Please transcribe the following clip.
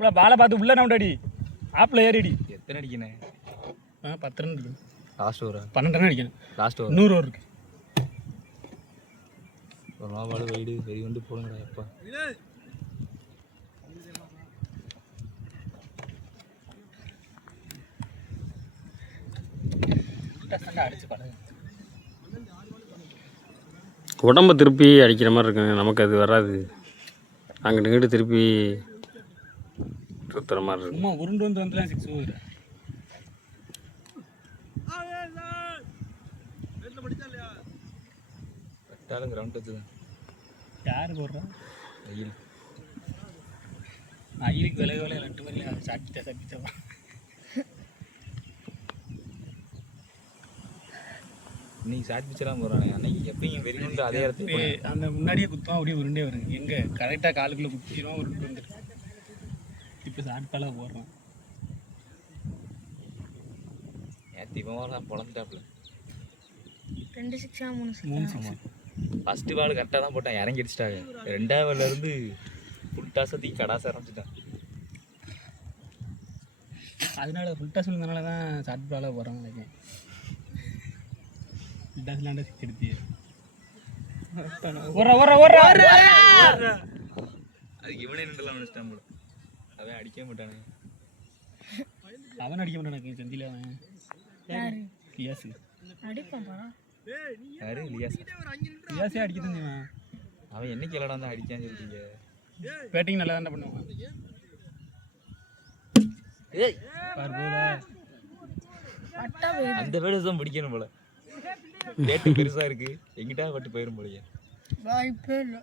இப்போ பாலை பார்த்து உள்ள நவுண்டடி ஆப்பில் ஏறிடி. எத்தனை அடிக்கணும்? 10 ரன் இருக்கு. லாஸ்ட் ஓவர் 12 ரன் அடிக்கணும். லாஸ்ட் ஓவர் 100 ஓவர் இருக்கு. ஒரு நாள் வெயிடு வெறி வந்து போடுங்கடா எப்பா. அடிச்சு பாருங்க. உடம்பை திருப்பி அடிக்கிற மாதிரி இருக்குங்க. நமக்கு அது வராது. அங்கிட்டு இங்கிட்டு திருப்பி சுற்றுற மாதிரி இருக்கும். சும்மா உருண்டு வந்துலாம் 6 ஓவர். கட்டாலும் கிரவுண்ட் வச்சு தான் யார் போடுறா? வெயில் அயிலுக்கு விலை 2 மணி சாப்பிட்டா இன்னைக்கு ஷார்ட் பிச்சர்லாம் போகிறானே. அன்னைக்கு எப்பயும் வெறி வந்து அதே இடத்துக்கு அந்த முன்னாடியே குத்துவோம் அப்படியே உருண்டே வருங்க. எங்கே கரெக்டாக காலுக்குள்ளே குத்திடும் உருண்டு வந்துடும். இப்போ ஷார்ட் பாலாக போடுறோம். தீபமாக பொழந்துட்டாப்புல 2 6 3 6. ஃபஸ்ட்டு பால் கரெக்டாக தான் போட்டான், இறங்கி அடிச்சிட்டாங்க. 2வது பால்லேருந்து ஃபுல் டாஸை தூக்கி கடாச ஆரம்பிச்சிட்டான். அதனால ஃபுல் டாஸ் இருந்தனால தான் ஷார்ட் பாலாக போகிறாங்க நினைக்கிறேன். ஃபுல் டாஸ் இல்லாண்டா 6 எடுத்து அதுக்கு இவனே நின்றுலாம் நினச்சிட்டான் போல. அவன் அடிக்கவே மாட்டானே. அவன் அடிக்க மாட்டான் செந்தில். அவன் லியாஸ் அடிப்பான்பா. யாரு? லியாஸே அடிக்க தந்தான். அவன் என்னைக்கு விளாட தான் அடிக்கான்னு சொல்லிட்டீங்க. பேட்டிங் நல்லா தான் பண்ணுவான். அந்த வேலை தான் பிடிக்கணும் போல. பேட்டு பெருசா இருக்கு, எங்கிட்டா பட்டு போயிரும் போலயே. வாய்ப்பே இல்லை.